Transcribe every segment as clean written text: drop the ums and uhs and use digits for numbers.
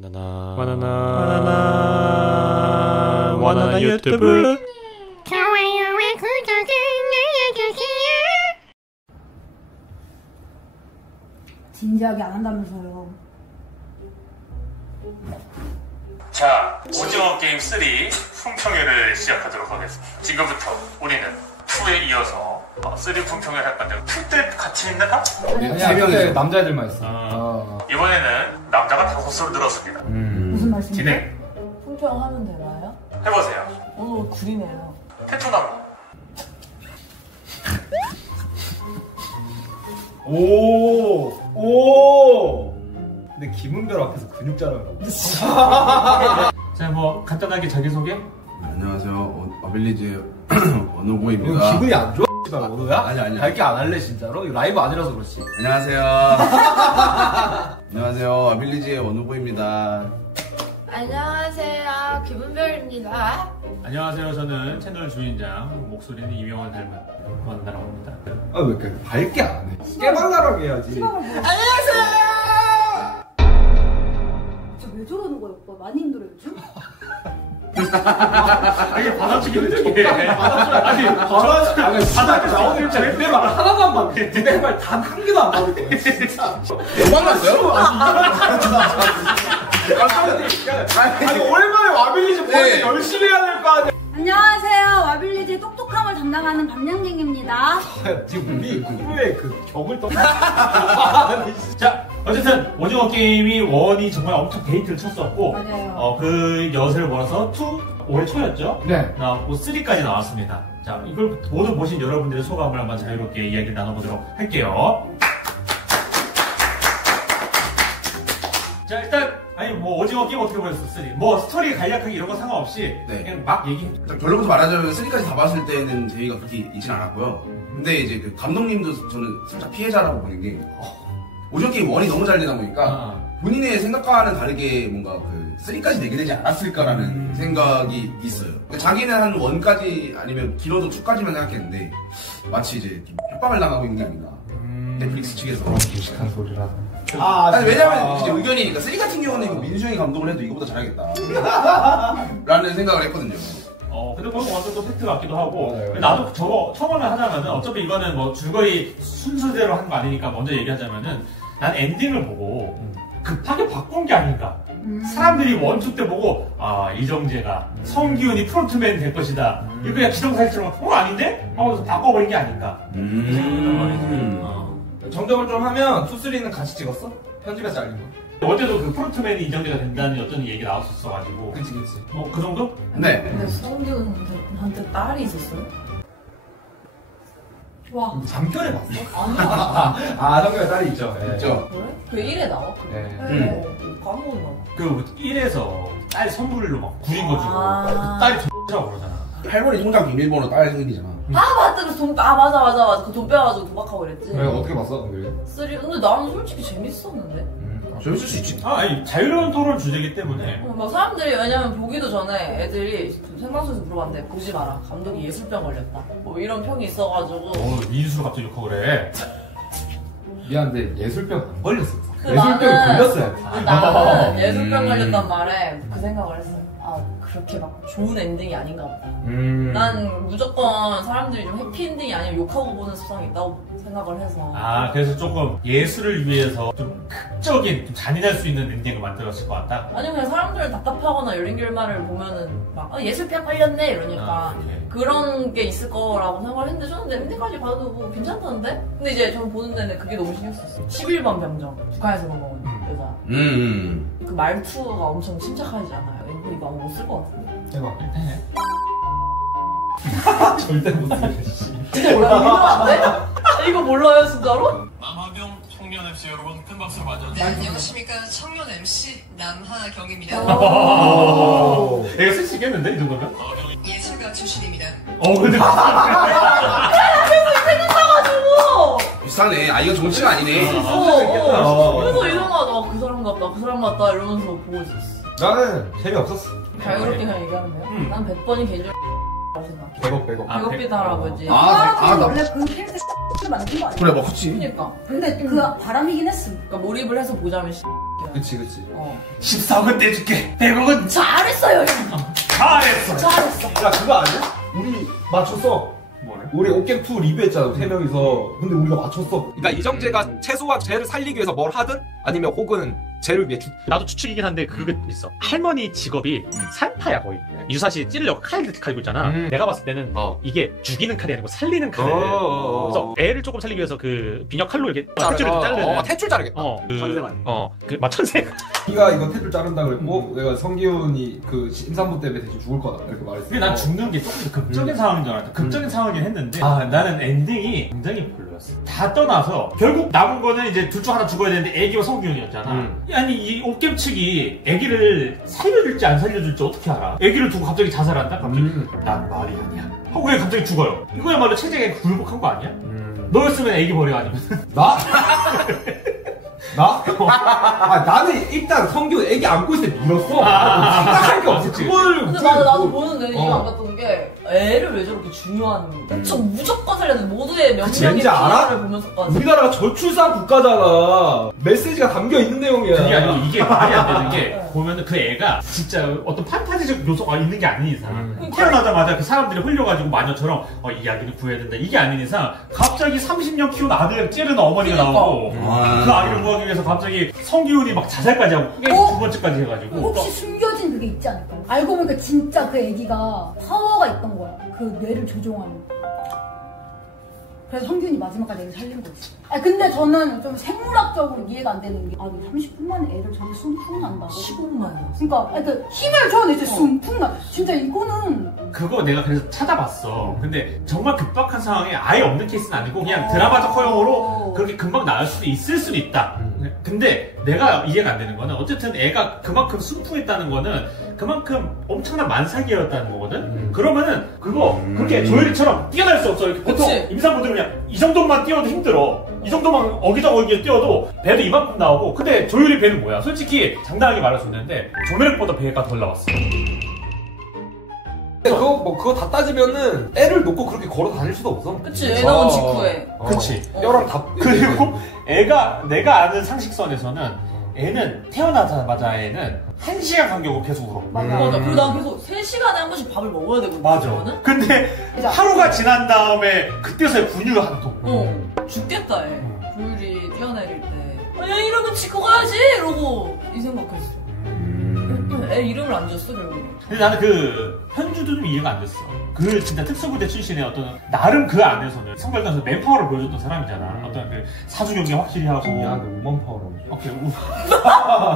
바나나 유튜브. 좋아요와 구독을 눌러주세요. 진지하게 안 한다면서요. 자, 오징어 게임 3 품평회를 시작하도록 하겠습니다. 지금부터 우리는 2에 이어서 3 품평회를 할 건데 2 때 같이 했나? 세 명이 남자애들만 있어. 이번에는 남자가 5으로 늘었습니다. 무슨 말씀이세요? 진행 품평하면 되나요? 해보세요. 오늘 구리네요. 태투나무. 오. 근데 김은별 앞에서 근육 자랑하고. 자, 뭐 간단하게 자기소개? 안녕하세요. 어빌리지 이거 원호고입니다. 기분이 안 좋아? 씨발 원호야? 아니. 밝게 안 할래 진짜로? 이거 라이브 아니라서 그렇지. 안녕하세요. 안녕하세요. 어빌리지의 원호고입니다. 안녕하세요. 김은별입니다. 안녕하세요. 저는 채널 주인장, 목소리는 이명환 닮은 원나라고 합니다. 아 왜 이렇게 밝게 안 해? 깨발랄하게 해야지. 안녕하세요. 저 왜 저러는 거예요, 오빠? 많이 힘들어요, 요즘? 아니, 받아주기 힘들게. 아니, 바닥에 나오는 내 말 하나도 안 받게. 내 말 단 한 개도 안 받을 거야, 진짜. 도망갔어요? 아니 오랜만에 와빌리지 네. 열심히 해야 될 거 아니야. 안녕하세요. 와빌리지의 똑똑함을 담당하는 밤양갱입니다. 지금 우리 크루의 그 격을 떠. 자, 어쨌든 오징어 게임이 1이 정말 엄청 데이트를 쳤었고, 맞아요. 그 엿을 몰아서 2 올해 초였죠? 네. 나왔고 3까지 나왔습니다. 자, 이걸 모두 보신 여러분들의 소감을 한번 자유롭게 이야기를 나눠보도록 할게요. 자, 일단 아니 뭐 오징어 게임 어떻게 보셨어? 3. 뭐 스토리 간략하게 이런 거 상관없이 네. 그냥 막 얘기해. 결론부터 말하자면 3까지 다 봤을 때는 제의가 그렇게 있진 않았고요. 근데 이제 그 감독님도 저는 살짝 피해자라고 보는 게 오징어 게임 1이 너무 잘 되다 보니까 본인의 생각과는 다르게 뭔가 그 3까지 내게 되지 않았을까라는 생각이 있어요. 그러니까 자기는 한 1까지 아니면 길어도 2까지만 생각했는데 마치 이제 좀 협박을 당하고 있는 게 아닌가. 넷플릭스 측에서. 무식한 소리라. 아니, 왜냐면 이제 의견이, 그러니까 3 같은 경우는 이거 민수형이 감독을 해도 이거보다 잘하겠다. 라는 생각을 했거든요. 근데 그건 완전 또 팩트 같기도 하고. 맞아요. 나도 저거 첨언을 하자면은 어차피 이거는 뭐 줄거리 순서대로 한 거 아니니까 먼저 얘기하자면은 난 엔딩을 보고 급하게 바꾼 게 아닌가. 사람들이 1, 2 때 보고 이정재가 성기훈이 프론트맨 될 것이다. 이거 그냥 기성사실처럼 아닌데? 하고서 바꿔버린 게 아닌가. 그 생각했단 말이지. 정정을 좀 하면 2, 3는 같이 찍었어? 편집에서 잘린 거. 어제도 그 프론트맨이 이정재가 된다는 어떤 얘기 나왔었어가지고. 그치. 뭐 그 정도? 네. 근데 성균한테 딸이 있었어요? 와. 잠결에 봤어? 아니야. 잠결에 딸이 있죠. 네. 있죠. 그래? 그 1에 나와? 네. 까먹었나 봐. 그 1에서 딸 선물로 막 구린 거 주고 딸이 X라고 그러잖아. 할머니 통장 비밀번호 딸 생일이잖아. 맞다. 맞아. 그 돈 빼가지고 도박하고 그랬지. 왜 어떻게 봤어? 그래? 3. 근데 나는 솔직히 재밌었는데. 재밌을 수 있지. 아니 자유로운 토론 주제이기 때문에 막 사람들이 왜냐면 보기도 전에 애들이 생방송에서 물어봤는데 보지 마라. 감독이 예술병 걸렸다. 뭐 이런 평이 있어가지고. 민수를 갑자기 욕하고 그래. 미안한데 예술병 안 걸렸어. 그 예술병 걸렸어야지. 나는 예술병 걸렸단 말에 그 생각을 했어. 그렇게 막 좋은 엔딩이 아닌가 보다. 난 무조건 사람들이 좀 해피엔딩이 아니면 욕하고 보는 습성이 있다고 생각을 해서. 그래서 조금 예술을 위해서 좀 극적인, 좀 잔인할 수 있는 엔딩을 만들었을 것 같다. 아니 그냥 사람들은 답답하거나 열린 결말을 보면은 막 예술병 걸렸네 이러니까 그런 게 있을 거라고 생각을 했는데 저는 엔딩까지 봐도 뭐 괜찮다는데? 근데 이제 저는 보는 데는 그게 너무 신경 쓰였어. 11번 병정 북한에서 먹은 여자. 그 말투가 엄청 침착하잖아요. 이거 아마 못 쓸 것 같은데. 해봐. 절대 못 해. 진짜 몰라요? 유명한데? 이거 몰라요 진짜로? 남하경 청년 MC 여러분 큰 박수로 맞아주세요. 네, 안녕하십니까. 청년 MC 남하경입니다. 얘가 쓸 수 있겠는데 이 정도면? 예술가 출신입니다. 근데 비슷하네. 이거 정치가 아니네. 그래서 이상하다. 그 사람 같다 이러면서 보고 있었어. 나는 재미없었어. 자유롭게 그냥 얘기하면 돼요? 난 100번이 개줄 생각해. 100억. 배고프다 할아버지. 원래 그 캐릭터 X를 만든 거 아니야? 그래, 뭐, 그치. 그니까. 근데 그 바람이긴 했음. 그러니까 몰입을 해서 보자면 그치. 14억은 떼줄게. 100억은 잘했어요, 형. 잘했어. 잘했어. 야 그거 아니야? 우리 맞췄어. 뭐래? 우리 옷겜2 리뷰했잖아 3명이서. 근데 우리가 맞췄어. 그러니까 이정재가 채소와 쟤를 살리기 위해서 뭘 하든 아니면 혹은 쟤를 위해 나도 추측이긴 한데 그게 있어. 할머니 직업이 살파야 거의. 유사시 찌르려고 칼 갈고 있잖아. 내가 봤을 때는 이게 죽이는 칼이 아니고 살리는 칼을. 그래서 애를 조금 살리기 위해서 그 비녀 칼로 이렇게 탯줄을 자르는. 탯줄 자르겠다. 천생. 네가 이거 탯줄 자른다 그랬고 내가 성기훈이 그 임산부 때문에 대충 죽을 거다 이렇게 말했어. 근데 난 죽는 게 조금 더 급적인 상황인 줄 알았다. 급적인 상황이긴 했는데 나는 엔딩이 굉장히 별로였어. 다 떠나서 결국 남은 거는 이제 둘 중 하나 죽어야 되는데 애기와 성기훈이었잖아. 아니 이 옷겜 측이 애기를 살려줄지 안 살려줄지 어떻게 알아? 애기를 두고 갑자기 자살한다? 갑자기 난 말이 아니야 하고 그냥 갑자기 죽어요. 이거야말로 체제가 굴복한 거 아니야? 너였으면 애기 버려 아니면 나? 나? 나는 일단 성기훈 애기 안고 있을 때 밀었어. 생각할 게 없어. 그걸. 근데 나도 보는데 이해 안 갔던 게 애를 왜 저렇게 중요한 저 무조건 살려는 모두의 명령의 왠지 알아? 피해를 보면서까지. 우리나라가 저출산 국가잖아. 메시지가 담겨 있는 내용이야. 그게 아니고 이게 말이 안 되는 게 보면은 그 애가 진짜 어떤 판타지적 요소가 있는 게 아닌 이상 태어나자마자 그 사람들이 흘려가지고 마녀처럼 이 아기를 구해야 된다 이게 아닌 이상 갑자기 30년 키운 아들을 찌르는 어머니가 나오고 그 아이를 구하기 위해서 갑자기 성기훈이 막 자살까지 하고 그게 두 번째까지 해가지고 혹시 숨겨진 그게 있지 않을까요? 알고 보니까 진짜 그 애기가 파워가 있던 거야. 그 뇌를 조종하는. 그래서 성균이 마지막까지 애를 살린 거지. 근데 저는 좀 생물학적으로 이해가 안 되는 게 30분 만에 애를 저렇게 숨풍 난다고? 15분만이요. 그러니까 힘을 줘야 이제 숨풍 나. 진짜 이거는 그거 내가 그래서 찾아봤어. 근데 정말 급박한 상황에 아예 없는 케이스는 아니고 그냥 드라마적 허용으로 그렇게 금방 나을 수도 있을 수도 있다. 근데 내가 이해가 안 되는 거는 어쨌든 애가 그만큼 순풍했다는 거는 그만큼 엄청난 만삭이었다는 거거든? 그러면은 그거 그렇게 조율이처럼 뛰어날 수 없어. 보통 그치. 임산부들은 그냥 이 정도만 뛰어도 힘들어. 이 정도만 어기저기 뛰어도 배도 이만큼 나오고. 근데 조율이 배는 뭐야? 솔직히 장당하게 말할 수 있는데 조멸보다 배가 덜 나왔어. 그거 다 따지면은 애를 놓고 그렇게 걸어 다닐 수도 없어. 그치, 애 나온 직후에. 그치. 뼈랑 다. 그리고 내가 아는 상식선에서는 애는 태어나자마자 애는 1시간 간격으로 계속 울어. 맞아. 그리고 난 계속 3시간에 한 번씩 밥을 먹어야 되거든. 맞아. 근데 하루가 지난 다음에 그때서야 분유 한 통. 죽겠다 애. 조율이 뛰어내릴 때. 애 이러면 지고 가야지 이러고 이 생각했어. 애 이름을 안 지었어 결국에. 근데 나는 그 현주도 좀 이해가 안 됐어. 그 진짜 특수부대 출신의 어떤 나름 그 안에서는 성별단에서 맨파워를 보여줬던 사람이잖아. 어떤 그 사주 경계 확실히 하고. 야, 너 우먼 파워라고. 오케이.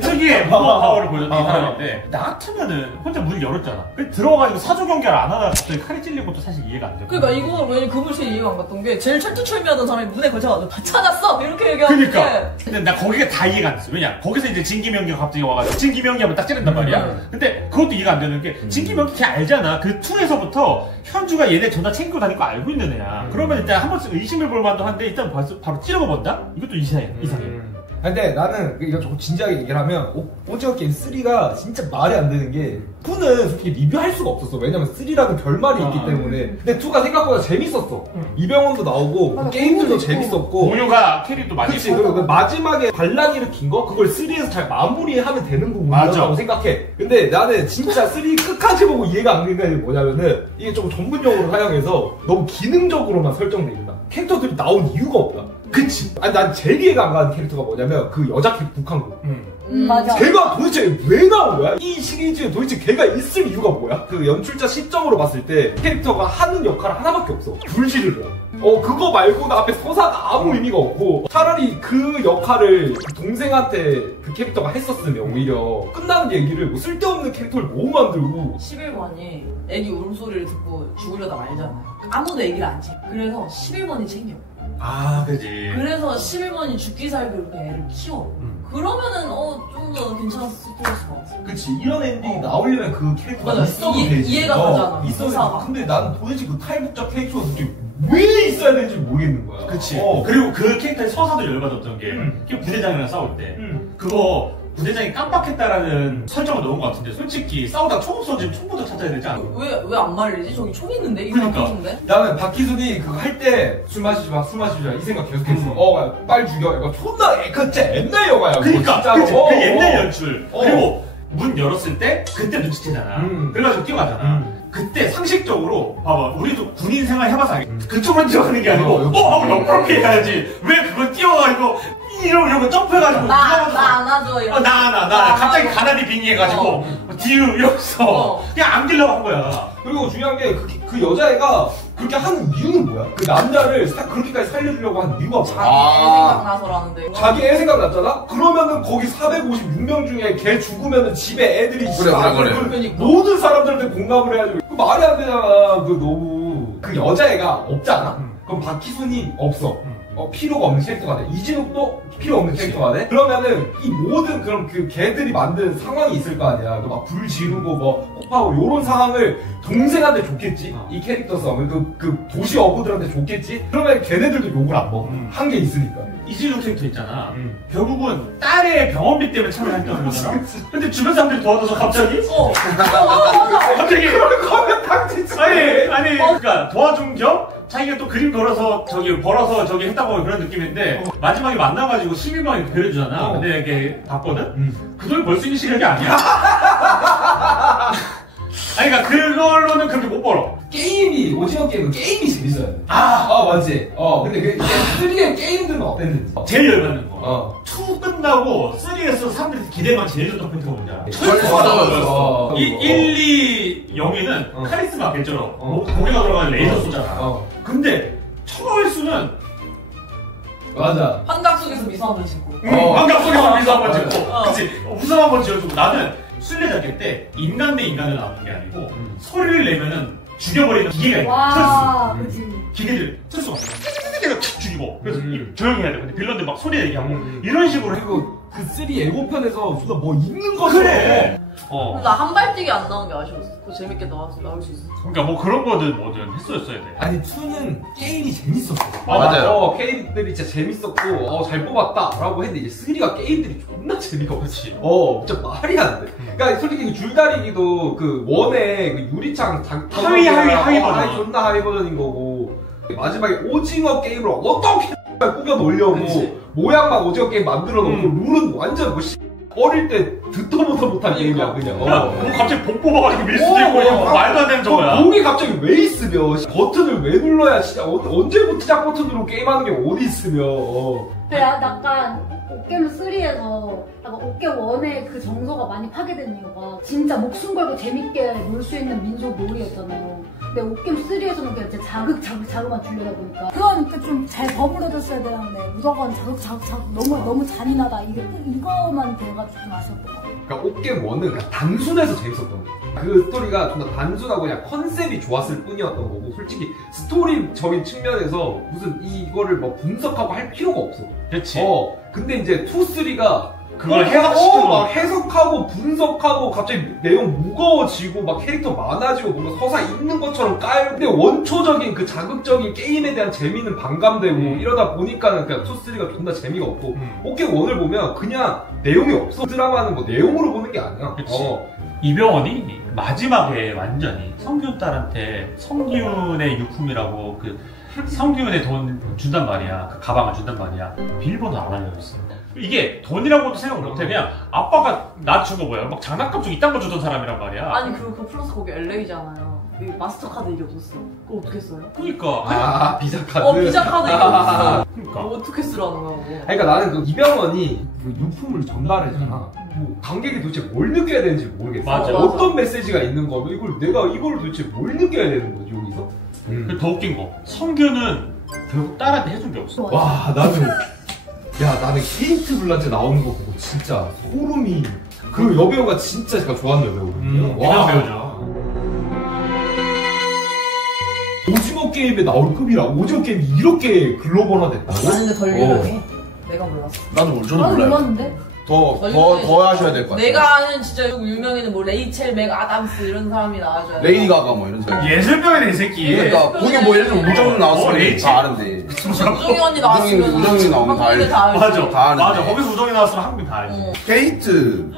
특유의 우먼 파워를 보여줬던 사람인데 나 같으면은 혼자 문을 열었잖아. 들어가가지고 사주 경계를 안 하다가 갑자기 칼이 찔린 것도 사실 이해가 안 돼. 그러니까 이거 왜냐면 그 물씬 이해가 안 갔던 게 제일 철두철미하던 사람이 문에 걸쳐가지고 다 찾았어 이렇게 얘기하는 그러니까. 근데 나 거기가 다 이해가 안 됐어. 왜냐? 거기서 이제 진기명기가 갑자기 와가지고 진기명기 하면 딱 찌른단 말이야. 근데 그것도 이해가 안 되는 게 진기명기 걔 알잖아. 그 2에서부터 현주가 얘네 전화 챙기고 다니고 알고 있는 애야. 그러면 일단 한 번씩 의심을 볼 만도 한데 일단 바로 찌르고 본다? 이것도 이상해. 근데 나는 이거 조금 진지하게 얘기를 하면 오징어 게임 3가 진짜 말이 안 되는 게 2는 솔직히 리뷰할 수가 없었어. 왜냐면 3라는 결말이 있기 때문에. 근데 2가 생각보다 재밌었어. 이병헌도 나오고 게임들도 재밌었고 공유가 캐릭도 많이 그치. 그리고 그 마지막에 반란 일으킨 거 그걸 3에서 잘 마무리하면 되는 부분이라고 생각해. 근데 나는 진짜 3 끝까지 보고 이해가 안 되는 게 뭐냐면은 이게 조금 전문용어로 사용해서 너무 기능적으로만 설정돼 있다. 캐릭터들이 나온 이유가 없다. 그치. 아니 난 제일 이해가 안 가는 캐릭터가 뭐냐면 그 여자 캐릭터 북한국. 맞아. 걔가 도대체 왜 나온 거야? 이 시리즈에 도대체 걔가 있을 이유가 뭐야? 그 연출자 시점으로 봤을 때 캐릭터가 하는 역할 하나밖에 없어. 불씨를 해. 그거 말고는 앞에 서사가 아무 의미가 없고 차라리 그 역할을 그 동생한테 그 캐릭터가 했었으면 오히려 끝나는 얘기를 뭐 쓸데없는 캐릭터를 너무 만들고 11번이 애기 울음소리를 듣고 죽으려다 말잖아요. 아무도 애기를 안 챙겨. 그래서 11번이 챙겨. 그지. 그래서 11번이 죽기 살기 이렇게 애를 키워. 그러면은 좀 더 괜찮았을 수가 없어. 그치. 이런 엔딩이 나오려면 그 캐릭터가 맞아. 있어도 되지. 이해가 가잖아. 있어도. 근데 난 도대체 그 탈북자 캐릭터가 도대체 왜 있어야 되는지 모르겠는 거야. 그치. 그리고 그 캐릭터의 서사도 열받았던 게 부대장이랑 싸울 때 그거 부대장이 깜빡했다라는 설정을 넣은 것 같은데 솔직히 싸우다 총 없어지면 총부터 찾아야 되지 않아? 왜 안 말리지? 저기 총 있는데? 이 그러니까. 같은데? 나는 박희순이 그거 할 때 술 마시지 마 이 생각 계속했어. 빨리 죽여. 이거 존나 진짜 옛날 영화야. 그러니까 진짜로. 그 옛날 연출. 그리고 문 열었을 때 그때 눈치채잖아. 그래가지고 뛰어가잖아. 그때 상식적으로 봐봐, 우리도 군인 생활 해봐서 알겠지. 그쪽으로 뛰어가는 게 아니고 하고 옆으로 가야지. 왜 그걸 뛰어가지고 이러고 점프해가지고 나 안 하죠. 이러면서. 나 갑자기 가나리 빙의해가지고 디우 이러면서 그냥 안기려고 한 거야. 그리고 중요한 게 그 여자애가 그렇게 하는 이유는 뭐야? 그 남자를 그렇게까지 살려주려고 한 이유가 뭐야? 생각나서라는데. 자기 애 생각났잖아? 그러면은 거기 456명 중에 걔 죽으면은 집에 애들이 그래. 모든 사람들한테 공감을 해야지. 그 말이 안 되잖아. 그 너무 그 여자애가 없잖아? 그럼 박희순이 없어. 필요가 없는 캐릭터가 돼. 이진욱도 필요 없는 캐릭터가 돼. 그러면은 이 모든 그런 그 걔들이 만든 상황이 있을 거 아니야. 막 불 지르고 뭐 폭파하고 요런 상황을 동생한테 줬겠지. 이 캐릭터성을 그 도시 어부들한테 줬겠지. 그러면 걔네들도 욕을 안 먹어. 한 게 있으니까. 이진욱 캐릭터 있잖아. 결국은 딸의 병원비 때문에 참여했다는 거잖아. 근데 주변 사람들이 도와줘서 갑자기 갑자기 아니 그러니까 도와준 겸 자기가 또 그림 걸어서 벌어서 했다고 그런 느낌인데 마지막에 만나가지고 11만원 배려주잖아. 근데 이게 봤거든? 그 돈 벌 수 있는 시력이 아니야. 아니 그러니까 그걸로는 그렇게 못 벌어. 게임이 오징어 게임은 게임이 재밌어야 돼. 맞지. 근데 그 3의 게임들은 어땠는지. 제일 열받는 거. 2 끝나고 3에서 사람들이 기대만 제일 줬던 포인트가 뭔지 알아? 1, 2, 0에는 카리스마 개쩔어. 고개가 들어가는 레이저 쏘잖아. 근데 청월수는 맞아. 한강 속에서 미소 한번 짓고. 한강 속에서 미소 한번 짓고. 그치. 웃음 한번 지어주고. 나는 술래잡기 때 인간 대 인간을 나오는 게 아니고 소리를 내면은 죽여버리는 기계가 있어. 와, 그치. 기계들 철수가 없어. 계속 탁 죽이고. 그래서 조용히 해야 돼. 근데 빌런들 막 소리 내기하고 이런 식으로 그리고 그 3 예고편에서 누가 뭐 있는 거죠? 그래. 나 한발뛰기 안 나온 게 아쉬웠어. 더 재밌게 나올 수 있어. 그러니까 뭐 그런 거든 뭐든 했어야 돼. 아니 2는 게임이 재밌었어. 맞아요. 게임들이 진짜 재밌었고 잘 뽑았다라고 했는데 이제 3가 게임들이 존나 재미가 없지. 진짜 말이 안 돼. 그러니까 솔직히 그 줄다리기도 그 원의 그 유리창 하위 버전. 존나 하위 버전인 거고 마지막에 오징어 게임을 어떻게 꾸겨 놓으려고 모양 막 오징어 게임 만들어 놓고 룰은 완전 뭐 어릴 때 듣도 보도 못한 게임이야 그냥. 그럼 갑자기 복 뽑아가지고 밀 수도 있고 말도 안 되는 저거야. 공이 갑자기 왜 있으며 버튼을 왜 눌러야 진짜 언제부터 시작 버튼으로 게임하는 게 어디 있으며. 근데 약간 옥게임 3에서 약간 옥게임 1의 그 정서가 많이 파괴된 이유가 진짜 목숨 걸고 재밌게 놀 수 있는 민속 놀이였잖아요. 근데 옥게임 3에서는 그냥 진짜 자극만 주려다 보니까 그건 좀 잘 버무려졌어야 되는데 무조건 자극 너무 잔인하다 이거만 돼가지고 좀 아쉬웠던 것 같아요. 그러니까 옥게임 1은 그냥 단순해서 재밌었던 거야. 그 스토리가 좀 더 단순하고 그냥 컨셉이 좋았을 뿐이었던 거고 솔직히 스토리적인 측면에서 무슨 이거를 뭐 분석하고 할 필요가 없어. 그렇지. 근데 이제 2, 3가 그걸 해석시키고 막 해석하고 분석하고 갑자기 내용 무거워지고 막 캐릭터 많아지고 뭔가 서사 있는 것처럼 깔. 근데 원초적인 그 자극적인 게임에 대한 재미는 반감되고 이러다 보니까는 그냥 2, 3가 존나 재미가 없고 옥게임 1을 보면 그냥 내용이 없어. 드라마는 뭐 내용으로 보는 게 아니야. 이병헌이 마지막에 완전히 성균 딸한테 성균의 유품이라고 그 성균의 돈 준단 말이야. 그 가방을 준단 말이야. 비밀번호 안 알려줬어. 이게 돈이라고도 생각 못해. 그냥 아빠가 나 준 거 뭐야? 막 장난감 중 이딴 거 주던 사람이란 말이야. 아니 그 플러스 거기 LA잖아요. 마스터카드 이게 없었어. 그거 어떻게 써요? 그러니까. 비자카드. 비자카드 이게 없었어. 그러니까. 어떻게 쓰라는 거야? 그러니까 나는 그 이병헌이 그 유품을 전달하잖아. 뭐 관객이 도대체 뭘 느껴야 되는지 모르겠어. 맞아. 어떤 메시지가 있는 거면 이걸 도대체 뭘 느껴야 되는 거지 여기서? 더 웃긴 거. 성균은 결국 딸한테 해준 게 없어. 와 나는 케이트 블란쳇 나오는 거 보고 진짜 소름이. 그 여배우가 진짜 제가 좋아하는 여배우거든요. 유명 배우죠. 오징어 게임에 나올 급이라. 오징어 게임이 이렇게 글로벌화됐다고? 아니 근데 덜 유명해. 내가 몰랐어. 나도 저는 나도 몰라요. 몰랐는데? 더 하셔야 될 것 같아요. 내가 아는 진짜 유명인은 뭐 레이첼 맥 아담스 이런 사람이 나와줘야 돼. 레이디 가가 뭐 이런 사람. 예술병이네 이 새끼. 그러니까 거기 뭐 예를 들면 우정이 나왔으면 레이첼? 다 아는데. 우정이 언니 나왔으면 우정이 나오면 다 알지. 맞아. 다 아는데. 맞아. 거기서 우정이 나왔으면 한국인 다 알지. 케이트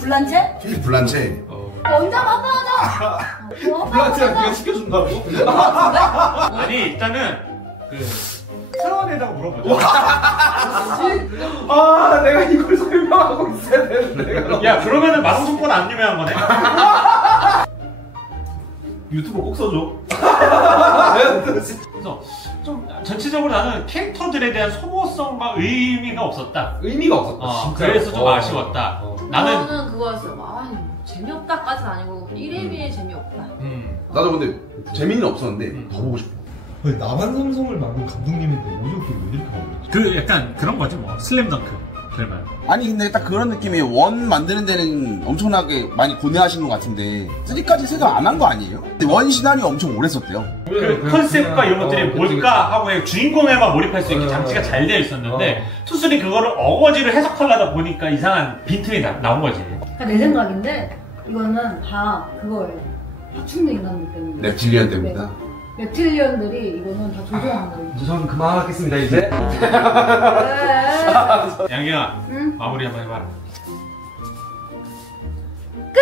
블란쳇? 케이트 블란체. 언제 아빠하자. 블란체가 그냥 시켜준다고? 아니 일단은 그 트런에다가 물어보자. 아 내가 이걸 설명하고 있어야 되는데. 야 그러면은 마성준보다 안 유명한 거네. 유튜브 꼭 써줘. 그래서 좀 전체적으로 나는 캐릭터들에 대한 소모성 막 의미가 없었다. 의미가 없었다. 진짜. 그래서 좀 아쉬웠다. 나는 저는 그거였어요. 재미없다까지는 아니고 1회비에 재미없다. 나도 근데 재미는 없었는데 더 보고 싶어. 남한삼성을 만든 감독님인데 오죽 왜 이렇게 하는 거지? 그 약간 그런 거지 뭐 슬램덩크 그러면. 아니 근데 딱 그런 느낌이 원 만드는 데는 엄청나게 많이 고뇌하신 것 같은데 3까지 생각 안 한 거 아니에요? 근데 원 시나리오 엄청 오래 썼대요. 그 컨셉과 이런 것들이 뭘까 하고 주인공에만 몰입할 수 있게 장치가 잘 되어 있었는데 투술이 그거를 어거지로 해석하려다 보니까 이상한 빈틈이 나온 거지. 그러니까 내 생각인데 이거는 다 그거예요. 파충류 인간들 때문에. reptilian 때문이다. reptilian들이 이거는 다 조종한 거예요. 저는 그만하겠습니다 이제. 양경아 응? 마무리 한번 해봐라. 끝!